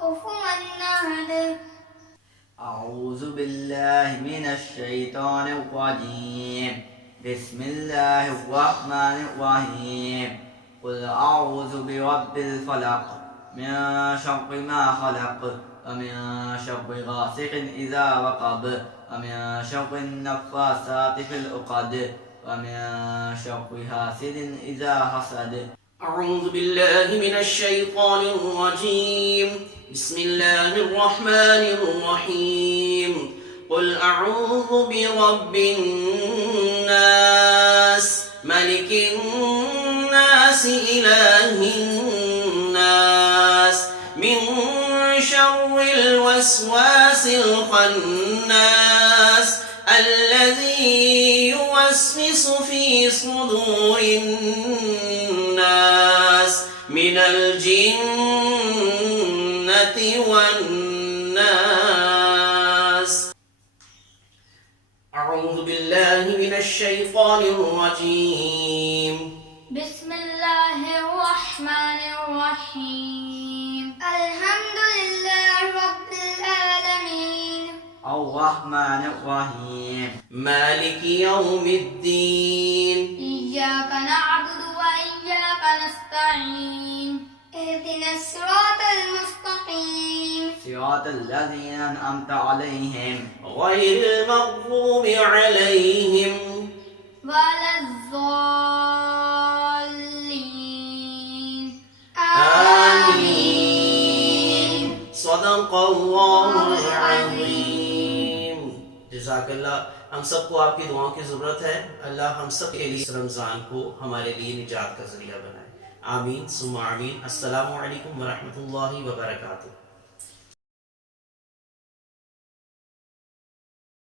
كفوا أحد. أعوذ بالله من الشيطان الرجيم. بسم الله الرحمن الرحيم. قل أعوذ برب الفلق من شر ما خلق ومن شر غاسق إذا وقب ومن شر النفاثات في العقد ومن شر حاسد إذا حسد. أعوذ بالله من الشيطان الرجيم. بسم الله الرحمن الرحيم. قل أعوذ برب الناس ملك الناس إله الناس من شر الوسواس الخناس الذي يوسوس في صدور الناس من الجنة والناس. أعوذ بالله من الشيطان الرجيم. بسم الله الرحمن الرحيم. الحمد لله رب العالمين الرحمن الرحيم مالك يوم الدين. إياك نعبد وإياك نستعين. اهدنا الصراط المستقيم صراط الذين أنعمت عليهم غير المغضوب عليهم ولا الضالين. آمين. صدق الله العظيम. जज़ाकल्लाह। हम सबको आपकी दुआओं की ज़रूरत है। अल्लाह हम सब के लिए इस रमज़ान को हमारे लिए निजात का ज़रिया बनाए। आमीन सुम्मा आमीन। अस्सलामु अलैकुम व रहमतुल्लाहि व बरकातुहू।